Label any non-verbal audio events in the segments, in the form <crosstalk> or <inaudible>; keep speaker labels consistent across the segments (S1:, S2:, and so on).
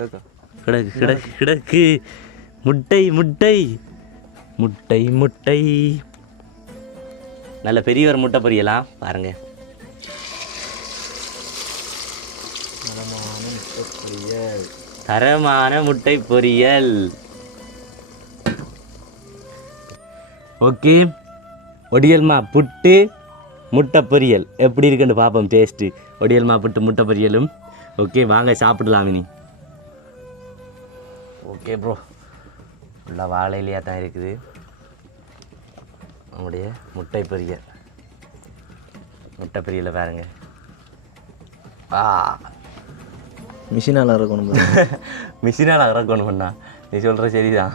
S1: கிடக்கு. கிடக்கு கிடக்கு முட்டை முட்டை. முட்டை முட்டை. நல்ல பெரிய ஒரு முட்டை பொரியலாம் பாருங்க. தரமான முட்டை பொரியல். ஓகே. ஒடியல்மா புட்டு முட்டை பொரியல். எப்படி இருக்குன்னு பார்ப்போம் டேஸ்ட்டு ஒடியல்மா புட்டு முட்டை பொரியலும். ஓகே வாங்க சாப்பிடலாம் இனி. ஓகே ப்ரோ ஃபுல்லாக வாழையிலையாக தான் இருக்குது. நம்முடைய முட்டை பொரியல் முட்டை பொரியலை பாருங்க. ஆ.
S2: மிஷினால் இருக்கணும்
S1: மிஷினால் இறக்கணும் பண்ணா நீ சொல்கிற சரிதான்.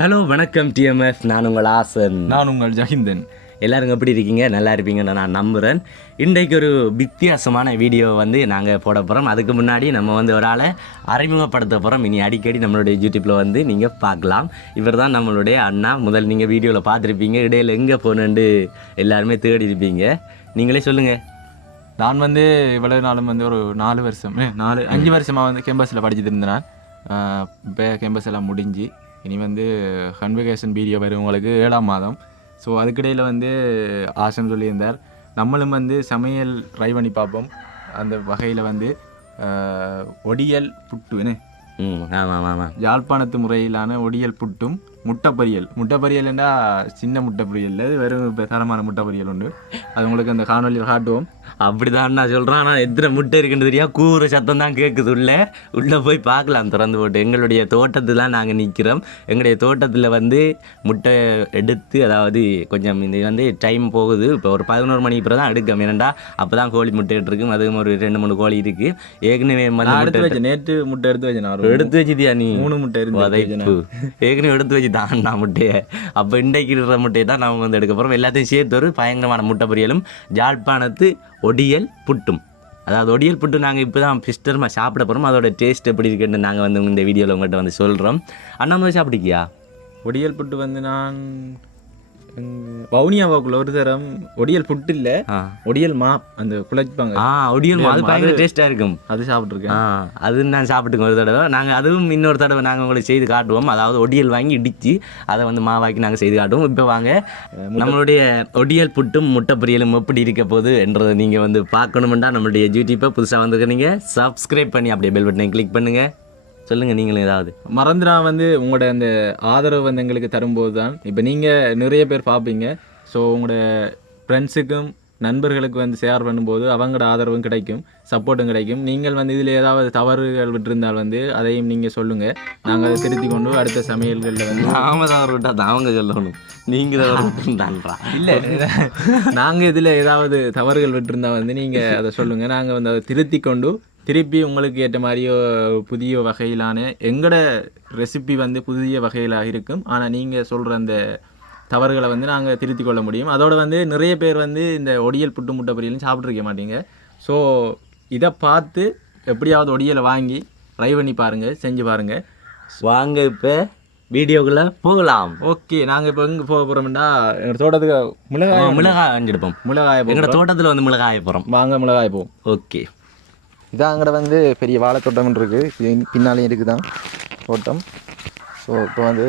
S1: ஹலோ வணக்கம் டிஎம்எஃப் நான் உங்கள் ஆசன்.
S2: நான் உங்கள் ஜஹிந்தன்.
S1: எல்லாரும் எப்படி இருக்கீங்க? நல்லா இருப்பீங்கன்னு நான் நம்புகிறேன் இன்றைக்கு ஒரு வித்தியாசமான வீடியோ வந்து நாங்கள் போட போகிறோம் அதுக்கு முன்னாடி நம்ம வந்து ஒரு ஆளை அறிமுகப்படுத்த போகிறோம் இனி அடிக்கடி நம்மளுடைய யூடியூப்பில் வந்து நீங்கள் பார்க்கலாம். இவர் தான் நம்மளுடைய அண்ணா. முதல் நீங்கள் வீடியோவில் பார்த்துருப்பீங்க. இடையில எங்கே போகணுன்ட்டு எல்லாருமே தேடி இருப்பீங்க. நீங்களே சொல்லுங்கள்
S2: நான் வந்து இவ்வளவு நாளும் வந்து ஒரு நாலு வருஷம் நாலு அஞ்சு வருஷமாக வந்து கேம்பஸில் படிச்சுட்டு இருந்தேன். இப்போ கேம்பஸ் எல்லாம் முடிஞ்சு இனி வந்து கன்வகேஷன் வீடியோ வரும் உங்களுக்கு ஏழாம் மாதம். ஸோ அதுக்கிடையில் வந்து ஆசன் சொல்லியிருந்தார். நம்மளும் வந்து சமையல் ட்ரை பண்ணி பார்ப்போம். அந்த வகையில் வந்து ஒடியல் புட்டு என்ன
S1: ம் ஆமாம் ஆமாம்
S2: யாழ்ப்பாணத்து முறையிலான ஒடியல் புட்டும் முட்டை பொரியல் முட்டை பொரியல்னா சின்ன முட்டை பொரியல் அது வெறும் இப்ப தரமான முட்டை பொரியல் உண்டு. அது உங்களுக்கு அந்த காணொலியில் காட்டுவோம்.
S1: அப்படிதான் நான் சொல்கிறேன் ஆனால் எத்தனை முட்டை இருக்குன்னு தெரியா? கூற சத்தம் தான் கேட்குது உள்ள. உள்ளே போய் பார்க்கலாம். திறந்து போட்டு. எங்களுடைய தோட்டத்தில் நாங்கள் நிற்கிறோம் எங்களுடைய தோட்டத்தில் வந்து முட்டை எடுத்து அதாவது கொஞ்சம் இது வந்து டைம் போகுது. இப்போ ஒரு பதினோரு மணிக்கு பிறகு தான் எடுக்கும். ஏனண்டா அப்போ தான் கோழி முட்டை இட்டுருக்கும் அதுவும் ஒரு ரெண்டு மூணு கோழி இருக்குது ஏற்கனவே
S2: எடுத்து வச்சேன். நேற்று முட்டை எடுத்து வச்சேன்.
S1: எடுத்து வச்சுதியா நீ?
S2: மூணு முட்டை இருந்து
S1: ஏற்கனவே எடுத்து வச்சு தான் நான் முட்டையை. அப்போ இன்றைக்கு இருக்கிற முட்டையை தான் நாங்கள் வந்து எடுக்க போகிறோம் எல்லாத்தையும் சேர்த்து ஒரு பயங்கரமான முட்டை பொரியலும் ஜாழ்ப்பாணத்து ஒடியல் புட்டும். அதாவது ஒடியல் புட்டு நாங்கள் இப்போ தான் ஃபிஸ்டர்மா சாப்பிட போகிறோம் அதோட டேஸ்ட் எப்படி இருக்குன்னு நாங்கள் வந்து இந்த வீடியோவில் உங்கள்கிட்ட வந்து சொல்கிறோம் அண்ணா வந்து சாப்பிடுக்கியா
S2: ஒடியல் புட்டு வந்து நான் வவுனியாவாக்குள்ள ஒரு தரம் ஒடியல் புட்டு இல்லை. ஒடியல் மா அந்த குழைப்பாங்க.
S1: ஆ ஒடியல் அது பயங்கர டேஸ்ட்டாக இருக்கும்.
S2: அது சாப்பிட்ருக்கேன்
S1: ஆ அது நான் சாப்பிட்டுங்க ஒரு தடவை. நாங்கள் அதுவும் இன்னொரு தடவை நாங்கள் உங்களுக்கு செய்து காட்டுவோம். அதாவது ஒடியல் வாங்கி இடித்து அதை வந்து மாவாக்கி நாங்கள் செய்து காட்டுவோம். இப்போ வாங்க நம்மளுடைய ஒடியல் புட்டும் முட்டை பொரியலும் எப்படி இருக்க போகுது என்றதை நீங்கள் வந்து பார்க்கணுமெண்டா நம்மளுடைய யூடியூப்பை புதுசாக வந்துருக்கீங்க சப்ஸ்கிரைப் பண்ணி அப்படியே பெல் பட்டனை கிளிக் பண்ணுங்கள் சொல்லுங்கள் நீங்களும் ஏதாவது.
S2: மறந்துடா வந்து உங்களோட அந்த ஆதரவு வந்து எங்களுக்கு தரும்போது தான் இப்போ நீங்கள் நிறைய பேர் பார்ப்பீங்க ஸோ உங்களோட ஃப்ரெண்ட்ஸுக்கும் நண்பர்களுக்கு வந்து ஷேர் பண்ணும்போது அவங்களோட ஆதரவும் கிடைக்கும் சப்போர்ட்டும் கிடைக்கும். நீங்கள் வந்து இதில் ஏதாவது தவறுகள் விட்டிருந்தால் வந்து அதையும் நீங்கள் சொல்லுங்கள் நாங்கள் அதை திருத்தி கொண்டு அடுத்த சமையல்களில் வந்து
S1: நாம தான் விட்டா தான் அவங்க சொல்லணும். நீங்கள் தான் விட்டுன்றான்றா
S2: இல்லை நாங்கள் இதில் ஏதாவது தவறுகள் விட்டிருந்தா வந்து நீங்கள் அதை சொல்லுங்கள் நாங்கள் வந்து அதை திருத்தி கொண்டு திருப்பி உங்களுக்கு ஏற்ற மாதிரியோ புதிய வகையிலான எங்களோட ரெசிபி வந்து புதிய வகையிலாக இருக்கும். ஆனால் நீங்கள் சொல்கிற அந்த தவறுகளை வந்து நாங்கள் திருத்தி கொள்ள முடியும். அதோட வந்து நிறைய பேர் வந்து இந்த ஒடியல் புட்டு முட்டை பொரியலும் சாப்பிட்ருக்க மாட்டீங்க. ஸோ இதை பார்த்து எப்படியாவது ஒடியலை வாங்கி ட்ரை பண்ணி பாருங்கள் செஞ்சு பாருங்கள்
S1: வாங்க இப்போ வீடியோக்குள்ளே போகலாம்.
S2: ஓகே நாங்கள் இப்போ எங்கே போக போகிறோம்னா எங்கள் தோட்டத்துக்கு மிளகாய்
S1: மிளகாய் அஞ்சிருப்போம்
S2: மிளகாய்
S1: எங்களோட தோட்டத்தில் வந்து மிளகாய போகிறோம்
S2: வாங்க மிளகாய் போவோம்.
S1: ஓகே.
S2: இதான் அங்கே வந்து பெரிய வாழைத்தோட்டம் இருக்குது பின்னாலேயும் இருக்குது தான் தோட்டம். ஸோ இப்போ வந்து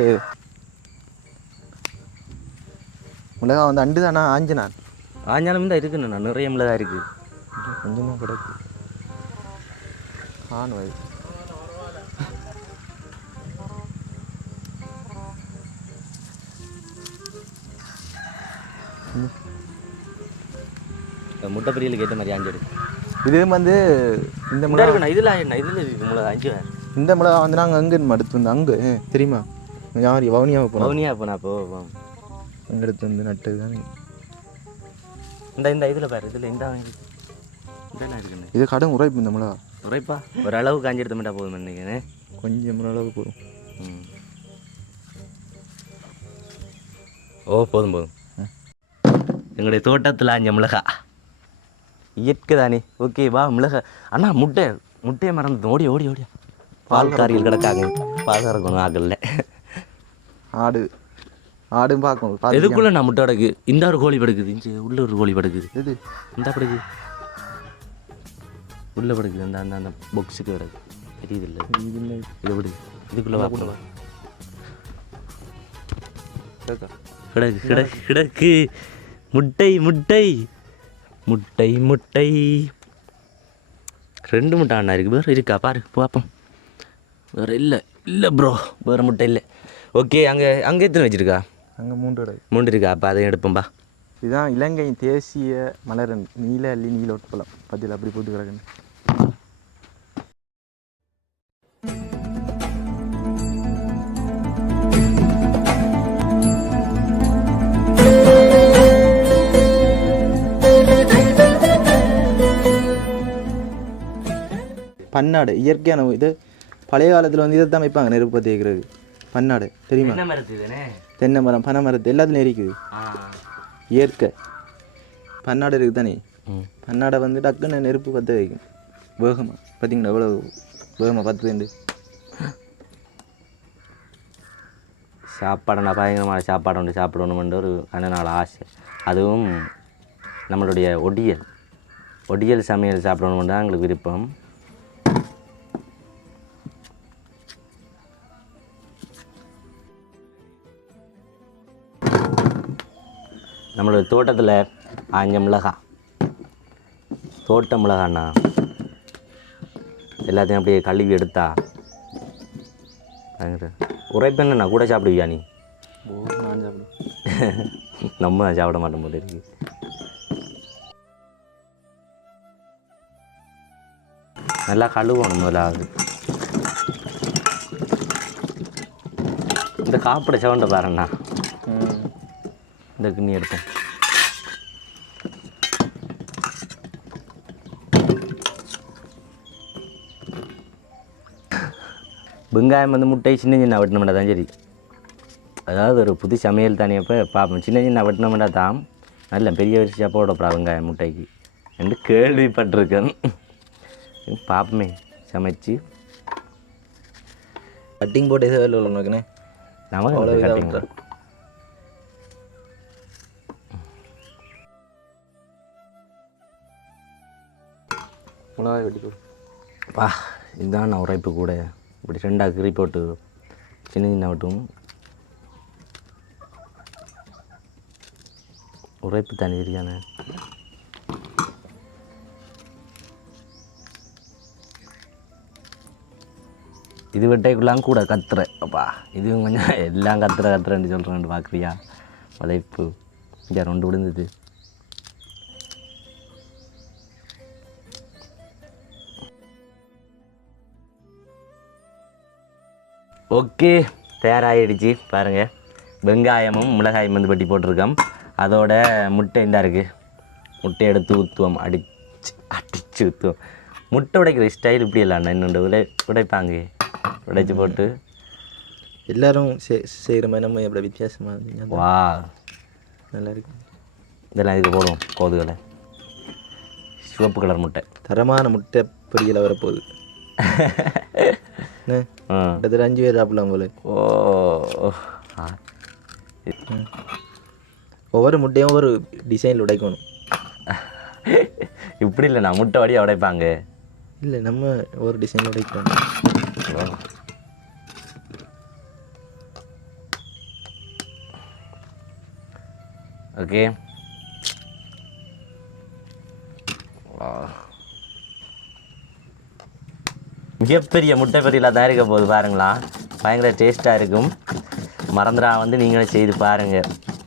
S2: மிளகாய் வந்து அண்டு தானே ஆஞ்சினான்
S1: ஆஞ்சாலும் தான் இருக்குண்ணா நிறைய மிளகாய் இருக்குது
S2: கொஞ்சமாக கிடக்கு. ஆண் வயது
S1: முட்டை பொரியலுக்கு ஏற்ற மாதிரி இருக்கு
S2: இது வந்து இந்த மிளகா
S1: இதில் என்ன? இதில் மிளகாய் அஞ்சு
S2: இந்த மிளகா வந்து நாங்கள் அங்கே எடுத்து வந்து அங்கே தெரியுமா? யார் வவுனியாவை போனோம்.
S1: பவுனியா போனா போ
S2: அங்கே எடுத்து வந்து நட்டது தான்
S1: இந்த இந்த இதில் பாரு இதில் இந்த இதெல்லாம் இருக்குண்ணே.
S2: இது கடன் உரைப்பு இந்த மிளகா.
S1: உரைப்பா? ஒரு அளவுக்கு அஞ்சு எடுத்து மட்டும் போதும் நினைக்கிறேன்
S2: கொஞ்சம் அளவுக்கு போதும்.
S1: ம். ஓ போதும் போதும். எங்களுடைய தோட்டத்தில் அஞ்சு மிளகா. இயற்கை தானே ஓகே வா மிளகா. அண்ணா முட்டை. முட்டையை மறந்து ஓடி ஓடி ஓடி. பால் காரியில் கிடக்காங்க. பால் கறக்கணும் ஆக்கல்ல
S2: ஆடு. ஆடும் பார்க்கணும்.
S1: எதுக்குள்ள நான் முட்டை கிடக்கு? இந்த ஒரு கோழி படுக்குது. இங்க உள்ள ஒரு கோழி படுக்குது.
S2: இது
S1: இந்த படுக்கு. உள்ள படுக்குது. அந்த அந்த அந்த பாக்ஸுக்கு கிடக்கு தெரியுது இல்லை இது விடு. இதுக்குள்ள
S2: கேட்கா
S1: கிடக்கு கிடக்கு கிடக்கு. முட்டை முட்டை. முட்டை முட்டை. ரெண்டு முட்டை அண்ணா இருக்கு. வேறு இருக்கா? பாரு பார்ப்போம் வேறு இல்லை இல்லை ப்ரோ வேறு முட்டை இல்லை. ஓகே அங்கே அங்கே எத்தனை வச்சிருக்கா?
S2: அங்கே மூன்று இடை
S1: மூன்று இருக்கா? அப்போ அதையும் எடுப்போம்பா
S2: இதுதான் இலங்கையின் தேசிய மலரன் நீல அள்ளி நீல ஒட்பலம் பதில் அப்படி போட்டு கிடக்குன்னு. பன்னாடு இயற்கையான இது பழைய காலத்தில் வந்து இதை தான் வைப்பாங்க நெருப்பு பற்றி வைக்கிறது. பன்னாடு தெரியுமா? தென்னை மரம் பனை மரத்து எல்லாத்துலையும் இருக்குது இயற்கை. பன்னாடு இருக்குது தானே? பன்னாடை வந்து டக்குன்னு நெருப்பு பற்ற வைக்கும். வேகமாக பார்த்தீங்களா எவ்வளோ வேகமாக பற்றுதுண்டு
S1: சாப்பாடு நான் பயங்கரமான சாப்பாடு ஒன்று சாப்பிடணுமென்ற ஒரு கண்ணனால ஆசை. அதுவும் நம்மளுடைய ஒடியல். ஒடியல் சமையல் சாப்பிடணுமென்று தான் எங்களுக்கு விருப்பம். நம்மளோட தோட்டத்தில் ஆஞ்ச மிளகா. தோட்ட மிளகாண்ணா. எல்லாத்தையும் அப்படியே கழுவி எடுத்தா. நான் கூட சாப்பிடுவியா நீ?
S2: நான் <laughs> சாப்பிடுவேன்
S1: நம்ம சாப்பிட மாட்டோம் போல இருக்கு. நல்லா கழுவணும் முதலாவது இந்த காப்பிட சவுண்டை பாருண்ணா. இந்த கிண்ணி எடுத்தேன் வெங்காயம் வந்து முட்டை சின்ன சின்ன வெட்டினோம்னா தான் சரி. அதாவது ஒரு புது சமையல் தானே அப்போ பார்ப்போம் சின்ன சின்ன வெட்டினோம்னா தான் நல்ல பெரிய வரிசையாக போடப்படா வெங்காயம் முட்டைக்கு. என்று கேள்விப்பட்டிருக்கேன். பார்ப்போமே சமைச்சு.
S2: கட்டிங் போட்டு எதாவது வேலை உள்ள உனக்குண்ணே
S1: cutting.
S2: விட்டுற. மிளகாய் வெட்டி
S1: பா இதுதான் நான் உரைப்பு கூட. இப்படி ரெண்டாக கீறி போட்டு சின்ன சின்ன வட்டும் உரைப்பு தனி தெரியானே இது வெட்டைக்குள்ளாம் கூட கத்துற அப்பா இதுவும் கொஞ்சம் எல்லாம் கத்துற கத்துறேன்னு சொல்கிறேன் பார்க்குறியா உழைப்பு இங்கே ரெண்டு விழுந்தது ஓகே தயாராகிடுச்சு பாருங்கள் வெங்காயமும் மிளகாயும் வந்து பட்டி போட்டிருக்கோம். அதோட முட்டை இந்த இருக்குது முட்டை எடுத்து ஊற்றுவோம் அடிச்சு அடிச்சு ஊற்றுவோம் முட்டை உடைக்கிற ஸ்டைல் இப்படி இல்லை அண்ணா. இன்னொன்று உடை உடைப்பாங்க. உடைச்சு போட்டு.
S2: எல்லாரும் செய்கிற மாதிரி நம்ம எப்படி வித்தியாசமாக இருந்தீங்க
S1: வா.
S2: நல்லா இருக்கு.
S1: இதெல்லாம் இதுக்கு போடுவோம். கோதுகளை. சிவப்பு கலர் முட்டை.
S2: தரமான முட்டை பொரியல வரப்போகுது. <laughs> கிட்டத்தட்ட அஞ்சு பேர் சாப்பிடலாம் போல.
S1: ஓ.
S2: ஒவ்வொரு முட்டையும் ஒவ்வொரு டிசைனில் உடைக்கணும்.
S1: இப்படி இல்லை நான் முட்டை வடியாக உடைப்பாங்க.
S2: இல்லை நம்ம ஒவ்வொரு டிசைனில் உடைக்கிறோம்
S1: ஓ. ஓகே. மிகப்பெரிய முட்டை பொரியலாக தான் இருக்க போகுது பாருங்களா. பயங்கர டேஸ்ட்டாக இருக்கும். மறந்துடா வந்து நீங்களும் செய்து பாருங்கள்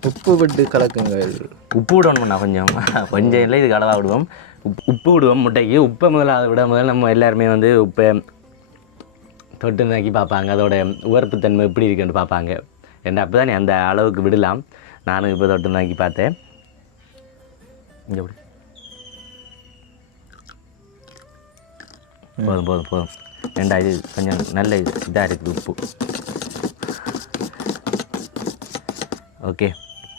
S2: உப்பு விட்டு கலக்குங்கள்
S1: உப்பு விடணும்ண்ணா கொஞ்சம். கொஞ்சம் இல்லை இது கடவாக விடுவோம். உப்பு உப்பு விடுவோம் முட்டைக்கு. உப்பை முதல்ல அதை விட முதல்ல நம்ம எல்லாருமே வந்து உப்பை தொட்டு நோக்கி பார்ப்பாங்க. அதோட உவர்ப்புத்தன்மை எப்படி இருக்குன்னு பார்ப்பாங்க. என்ன அப்போ தானே அந்த அளவுக்கு விடலாம். நானும் இப்போ தொட்டு நோக்கி பார்த்தேன். இங்கே போதும் போதும் போதும். ஏண்டா இது கொஞ்சம் நல்ல இது இதாக இருக்குது உப்பு. ஓகே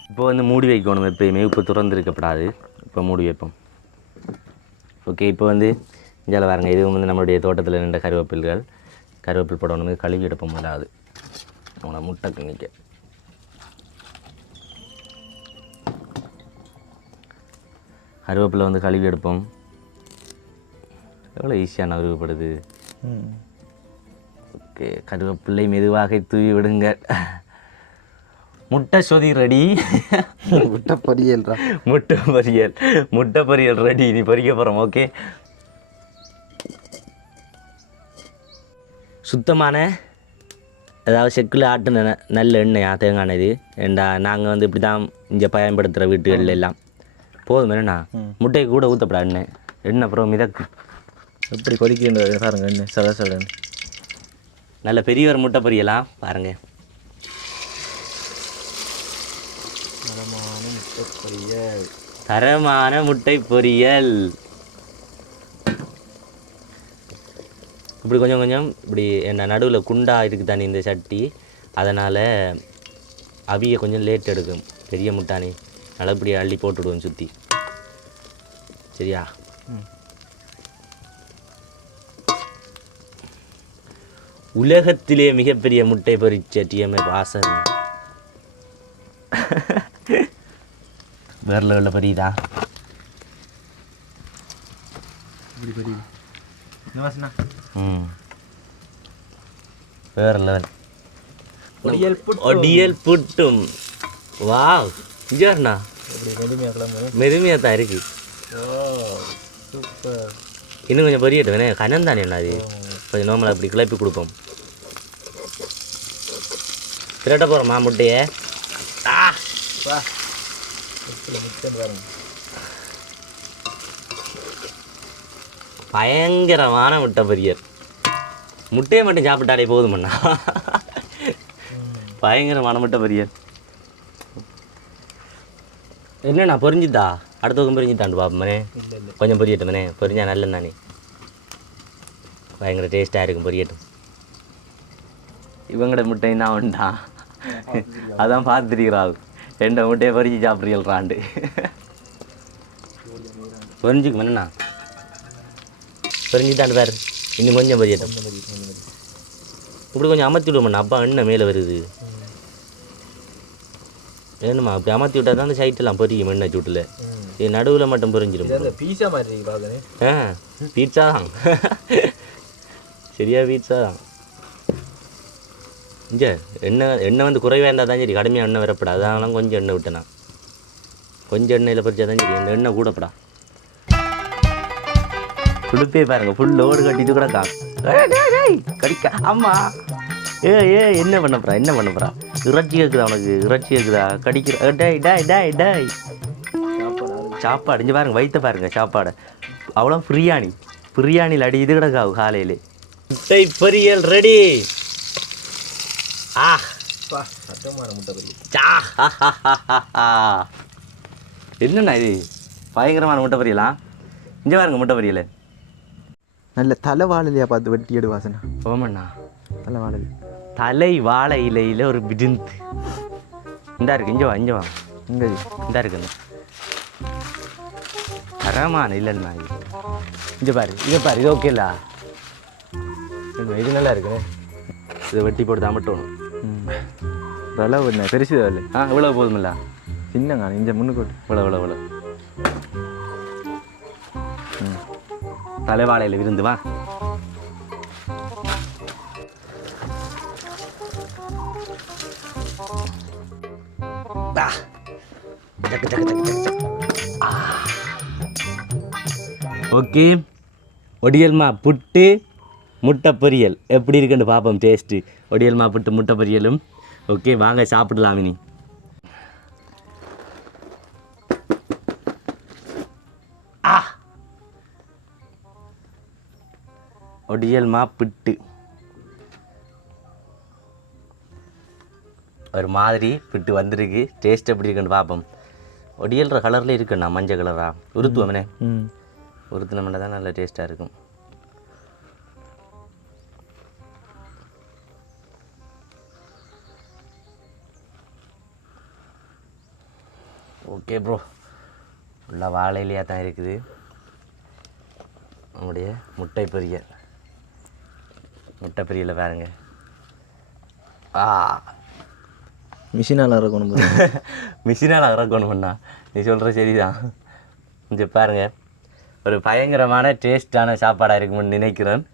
S1: இப்போ வந்து மூடி வைக்கணும் எப்பயுமே. இப்போ திறந்துருக்கப்படாது. இப்போ மூடி வைப்போம். ஓகே இப்போ வந்து இஞ்சால பாருங்கள் இதுவும் வந்து நம்மளுடைய தோட்டத்தில் நின்ற கருவேப்பில்கள். கருவேப்பில் போடணும். கழுவி எடுப்போம் இல்லாது அவங்கள முட்டை கிணிக்க கருவேப்பிலை வந்து கழுவி எடுப்போம். எவ்வளோ ஈஸியாக
S3: நகர்வுபடுது
S1: ஓகே கருவேப்பிள்ளை மெதுவாக தூவி விடுங்க முட்டை சொதி ரெடி.
S3: முட்டை பொரியல்ரா
S1: முட்டை பொரியல் முட்டை பொரியல் ரெடி நீ பொரிக்க போகிறோம் ஓகே. சுத்தமான அதாவது செக்கில் ஆட்டின நல்ல எண்ணெயா தேங்காய் இது? ஏண்டா நாங்கள் வந்து இப்படி தான் இங்கே பயன்படுத்துகிற வீட்டுகளில் எல்லாம். போதும் என்னண்ணா? முட்டைக்கு கூட ஊற்றப்படா எண்ணெய். எண்ணெய் அப்புறம் மிதக்கு
S3: எப்படி கொதிக்கின்றது பாருங்க என்ன சட சடன்னு
S1: நல்ல பெரிய ஒரு முட்டை பொரியலா? பாருங்க. தரமான முட்டை பொரியல். இப்படி கொஞ்சம் கொஞ்சம் இப்படி என்ன நடுவில் குண்டா இருக்குது தானே இந்த சட்டி. அதனால் அவிய கொஞ்சம் லேட் எடுக்கும். பெரிய முட்டானே. நல்லபடியாக அள்ளி போட்டுடுவோம் சுற்றி சரியா? உலகத்திலே மிகப்பெரிய முட்டை பொரிச்ச டிஎம்ஏ வாசன். வேற லெவலில் பெரியதா? ம். வேற லெவல். ஒடியல் புட்டும். வாவ். இஞ்சாருண்ணா
S3: மெதுமையாக
S1: தான் இருக்கு. இன்னும் கொஞ்சம் பொரியட்டும். கனம் தானே அது? கொஞ்சம் நார்மலாக அப்படி கிளப்பி கொடுப்போம். திரட்ட போகிறோமா முட்டையை. ஆ
S3: வா.
S1: பயங்கரமான முட்டை பொரியல். முட்டையை மட்டும் சாப்பிட்டாலே போதுமண்ணா. பயங்கரமான முட்டை பொரியல். என்னண்ணா பொரிஞ்சுதா? அடுத்த பக்கம் பொரிஞ்சுதாண்டு பாப்பமனே கொஞ்சம் பொரியட்டுமனே பொரிஞ்சா நல்லது தானே பயங்கர டேஸ்ட்டாக இருக்கும் பொரியட்டும் இவங்களோட முட்டை தான் உண்டா அதான் பார்த்துருக்கிறாள். ரெண்டு முட்டையை பொரிச்சு சாப்பிட்றீங்களாண்டு பொரிஞ்சுக்கும் என்னண்ணா? பொரிஞ்சுதாண்டு பாரு. இன்னும் கொஞ்சம் பொரியட்டும். இப்படி கொஞ்சம் அமர்த்தி விடுவோம்ண்ணா. அப்பா எண்ணெய் மேலே வருது. வேணுமா? அப்படி அமர்த்தி விட்டா தான் அந்த சைட்டெல்லாம் பொரியும் எண்ணெய் சூட்டில். இது நடுவில் மட்டும் பொரிஞ்சிடும்
S3: பீஸா மாதிரி
S1: ஆ பீட்சா தான். சரியா பீட்சா இங்கே எண்ணெய் எண்ணெய் வந்து குறைவாக இருந்தால் தான் சரி கடுமையாக எண்ணெய் வரப்படா. அதனால கொஞ்சம் எண்ணெய் விட்டேனா. கொஞ்சம் எண்ணெயில் பறிச்சா தான் சரி இந்த எண்ணெய் கூடப்படா. துடுப்பே பாருங்க ஃபுல் லோடு கட்டிட்டு கூட கா கடிக்க. ஆமா ஏ ஏ என்ன பண்ண போறா என்ன பண்ண போறா? இறைச்சி கேக்குதா உனக்கு? இறைச்சி கேக்குதா? கடிக்கிற டேய் டேய் டேய் டேய். சாப்பாடு இங்கே பாருங்க வயிற்ற பாருங்க சாப்பாடு. அவ்வளோ பிரியாணி. பிரியாணியில் அடி இது கிடக்காவு காலையில். முட்டை பொரியல் ரெடி ஆ. என்னண்ணா இது? பயங்கரமான முட்டை பொரியலா? இங்கே பாருங்க முட்டை பொரியல்.
S3: நல்ல தலை வாழலையா பார்த்து வெட்டி எடு வாசனை.
S1: ஓமண்ணா
S3: தலை வாழலை
S1: தலை வாழை இலையில் ஒரு பிடிந்து இந்தா இருக்கு இங்கே வா இங்கே வா.
S3: இங்கே
S1: இந்தா இருக்குண்ணா தரமான இல்லைண்ணா இது. இங்கே பாரு இங்கே பாரு இது ஓகேல இது நல்லா இருக்குண்ணே இதை வெட்டி போட்டு தான் மட்டும்
S3: ம். விலை என்ன பெருசு விலை
S1: ஆ இவ்வளோ போதுமில்ல.
S3: சின்னங்க இந்த முன்னுக்கோட்டு
S1: இவ்வளோ இவ்வளோ இவ்வளோ தலைவாழையில் விருந்து வா. ஓகே. ஒடியல்மா புட்டு. முட்டை பொரியல் எப்படி இருக்குன்னு பார்ப்போம் டேஸ்ட்டு ஒடியல்மா புட்டு முட்டை பொரியலும் ஓகே வாங்க சாப்பிடலாம் இனி. ஆ! ஒடியல் மாப்பிட்டு. ஒரு மாதிரி பிட்டு வந்திருக்கு. டேஸ்ட் எப்படி இருக்குன்னு பார்ப்போம் ஒடியல்ற கலரில் இருக்குண்ணா மஞ்சள் கலரா உருத்துவமனே
S3: ம்.
S1: உருத்தினமெண்டா தான் நல்ல டேஸ்ட்டாக இருக்கும். ஓகே ப்ரோ உள்ள வாழையிலையாக தான் இருக்குது. நம்முடைய முட்டை பொரியல். முட்டை பொரியலை பாருங்க. ஆ.
S3: மிஷினால் இறக்கணும் பாரு. <laughs>
S1: மிஷினால் இறக்கணும் பண்ணா நீ சொல்கிற சரிதான். இங்கே பாருங்க. ஒரு பயங்கரமான டேஸ்டான சாப்பாடாக இருக்கும்னு நினைக்கிறேன்.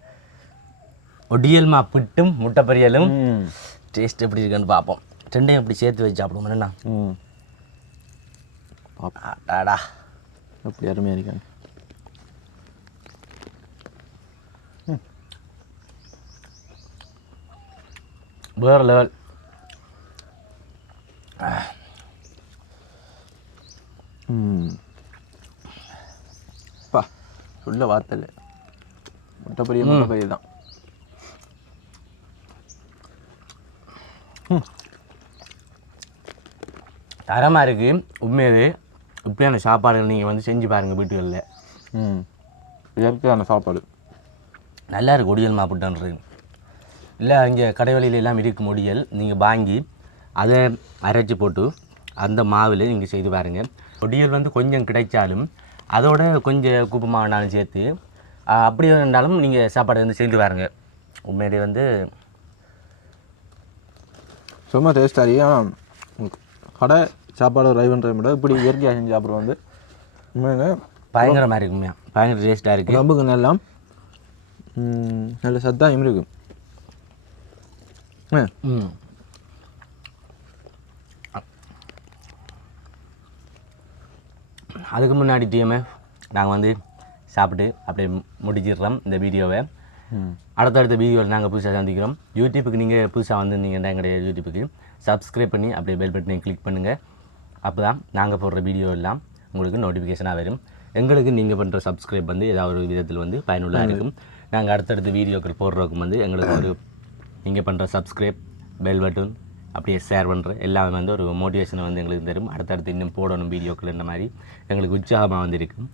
S1: ஒடியல்மா புட்டும் முட்டை பொரியலும் டேஸ்ட் எப்படி இருக்குன்னு பார்ப்போம். ரெண்டையும் எப்படி சேர்த்து வச்சு சாப்பிடுவோம். என்ன
S2: ம்
S1: டாடா
S2: அப்படி அருமையாக இருக்காங்க.
S1: வேறு லெவல்
S2: ம். பா உள்ள வார்த்தை இல்லை முட்டை பெரிய முட்டை பெரிய தான்
S1: தரமாக இருக்குது உண்மையாகவே இப்படியான சாப்பாடுகள் நீங்கள் வந்து செஞ்சு பாருங்கள் வீட்டுகளில்.
S2: ம். இயற்கையான சாப்பாடு.
S1: நல்லா இருக்கு ஒடியல் மாப்புட்டன்றது இல்லை இங்கே கடைவெளியில எல்லாம் இருக்கும் ஒடியல் நீங்கள் வாங்கி அதை அரைச்சி போட்டு அந்த மாவில் நீங்கள் செய்து பாருங்கள் ஒடியல் வந்து கொஞ்சம் கிடைச்சாலும் அதோட கொஞ்சம் குப்பு மாவுனாலும் சேர்த்து அப்படி இருந்தாலும் நீங்கள் சாப்பாடு வந்து செஞ்சு பாருங்க. உண்மையிலே வந்து
S2: சும்மா டேஸ்டாக கடை சாப்பாடு ட்ரை பண்ணுறத விட இப்படி இயற்கையாக செஞ்சு சாப்பிட்றது வந்து உண்மையில
S1: பயங்கரமாக இருக்குமே பயங்கர டேஸ்ட்டாக இருக்குது
S2: உடம்புக்கு நல்லா நல்ல சத்தாயம் இருக்கு. ஆ
S1: ம். அதுக்கு முன்னாடி டிஎம்ஏ நாங்கள் வந்து சாப்பிட்டு அப்படியே முடிச்சிடுறோம் இந்த வீடியோவை. அடுத்தடுத்த வீடியோவில் நாங்கள் புதுசாக சந்திக்கிறோம். யூடியூப்புக்கு நீங்கள் புதுசாக வந்திருந்தீங்கன்னா எங்களுடைய யூடியூப்புக்கு சப்ஸ்கிரைப் பண்ணி அப்படியே பெல் பட்டனை கிளிக் பண்ணுங்கள் அப்போ தான் நாங்கள் போடுற வீடியோ எல்லாம் உங்களுக்கு நோட்டிஃபிகேஷனாக வரும். எங்களுக்கு நீங்கள் பண்ணுற சப்ஸ்கிரைப் வந்து ஏதாவது ஒரு விதத்தில் வந்து பயனுள்ளதாக இருக்கும். நாங்கள் அடுத்தடுத்த வீடியோக்கள் போடுறதுக்கு வந்து எங்களுக்கு ஒரு நீங்கள் பண்ணுற சப்ஸ்கிரைப் பெல் பட்டன் அப்படியே ஷேர் பண்ணுற எல்லாமே வந்து ஒரு மோட்டிவேஷனை வந்து எங்களுக்கு தரும். அடுத்தடுத்து இன்னும் போடணும் வீடியோக்கள் இந்த மாதிரி எங்களுக்கு உற்சாகமாக வந்து இருக்கும்.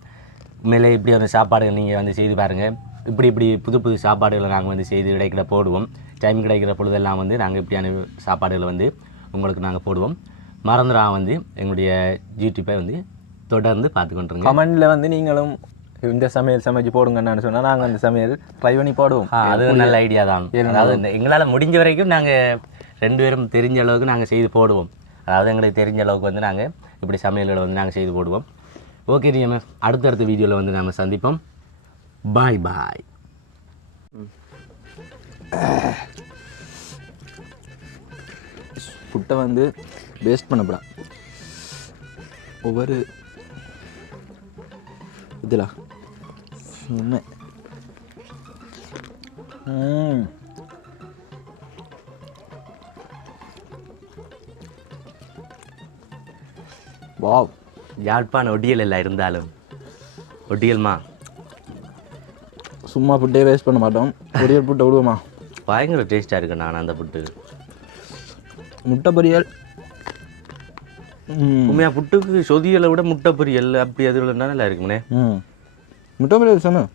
S1: உண்மையிலே இப்படி ஒரு சாப்பாடுகள் நீங்கள் வந்து செய்து பாருங்கள் இப்படி இப்படி புது புது சாப்பாடுகளை நாங்கள் வந்து செய்து கிடைக்கிற போடுவோம். டைம் கிடைக்கிற பொழுதெல்லாம் வந்து நாங்கள் இப்படியான சாப்பாடுகளை வந்து உங்களுக்கு நாங்கள் போடுவோம். மறந்துடாம வந்து எங்களுடைய யூடியூப்பை வந்து தொடர்ந்து பார்த்து கொண்டுருங்க.
S2: கமெண்டில் வந்து நீங்களும் இந்த சமையல் சமைச்சு போடுங்கன்னு சொன்னால் நாங்கள் அந்த சமையல் ட்ரை பண்ணி போடுவோம்.
S1: அது நல்ல ஐடியா தான். அதாவது எங்களால் முடிஞ்ச வரைக்கும் நாங்கள் ரெண்டு பேரும் தெரிஞ்ச அளவுக்கு நாங்கள் செய்து போடுவோம். அதாவது எங்களுக்கு தெரிஞ்ச அளவுக்கு வந்து நாங்கள் இப்படி சமையல்களை வந்து நாங்கள் செய்து போடுவோம். ஓகே டிஎம்எஃப் அடுத்தடுத்த வீடியோவில் வந்து நம்ம சந்திப்போம். பாய் பாய்
S2: புட்டை வந்து வேஸ்ட் பண்ணப்படாது ஒவ்வொரு இதில். உண்மை வாவ்.
S1: யாழ்ப்பாண ஒட்டியல் எல்லாம் இருந்தாலும். ஒட்டியல்மா
S2: சும்மா புட்டே வேஸ்ட் பண்ண மாட்டோம். பொரியல் புட்டை விடுவோமா?
S1: பயங்கர டேஸ்ட்டாக இருக்கு நான் அந்த புட்டு
S2: முட்டை பொரியல்.
S1: உண்மையாக புட்டுக்கு சொதியலை விட முட்டை பொரியல் அப்படி அது நல்லா இருக்கும்னே.
S2: ம். முட்டை பொரியல் சொன்னேன்.